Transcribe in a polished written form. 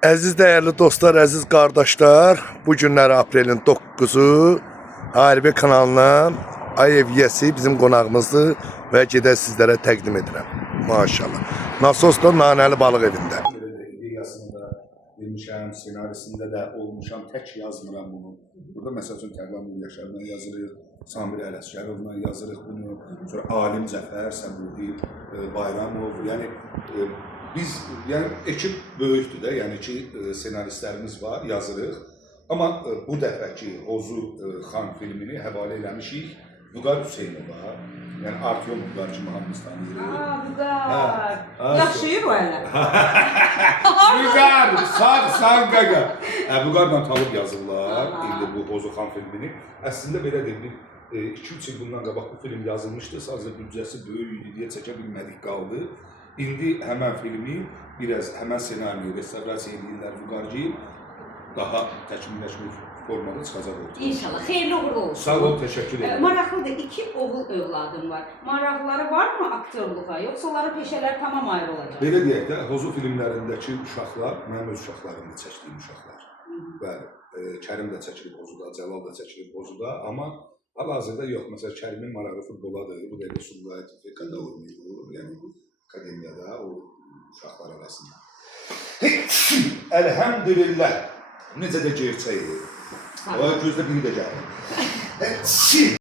Əziz dəyərli dostlar, əziz qardaşlar, bu günləri aprelin 9-u Harbi kanalının ay evyəsi bizim qonağımızdır və gedək sizlərə təqdim edirəm. Maşallah. Nasosda Nanəli balıq evində. İdeyasında demişəm, senarisində də olmuşam, tək yazmıram bunu. Burada məsəl üçün Tərlan Yaşarla yazırıq, Samir Ələsgərovla yazırıq bunu. Sonra Alim Cəfər, Səbudi Bayramov. Yəni biz, yəni ekip böyükdür də, yəni ki senaristlərimiz var, yazırıq. Amma bu dəfəki Ozu xan filmini həvalə eləmişik Vüqar Hüseynova. Yəni Artyom Vüqar kimi hamımız tanıyırıq. Vüqar. Yaşayır o hələ. Vüqar, sağ qaqa. Vüqarla talıb yazırlar indi bu Ozu xan filmini. Əslində belə deyim, 2-3 il bundan qabaq bu film yazılmışdı. Sadəcə büdcəsi böyük idi deyə çəkə bilmədik qaldı. İndi həmən filmi biraz həmən senaryo restavrasiya edirlər Vüqarcı. Daha təkmilləşmiş formada çıxacaq ortaya. İnşallah. Xeyirli uğurlu olsun. Sağ ol, təşəkkür ederim. Maraqlıdır. 2 oğul övladım var. Maraqları var mı aktyorluğa? Yoxsa onların peşələr tamam ayrı olacaq? Belə deyək də, Ozu filmlərindəki uşaqlar, mənim öz uşaqlarımda çəkdiyim uşaqlar. Bəli, Kərim də çəkilib Ozuda, Cəlal da çəkilib Ozuda, amma hal-hazırda yox. Məsələn, Kərimin marağı futboladır, bu da Sumqayıt FK-da oynayır, yəni akademiyada, o uşaqlar arasında. Əlhəmdülillah, necə də gerçəkdir. Gözdə biri də gəlir.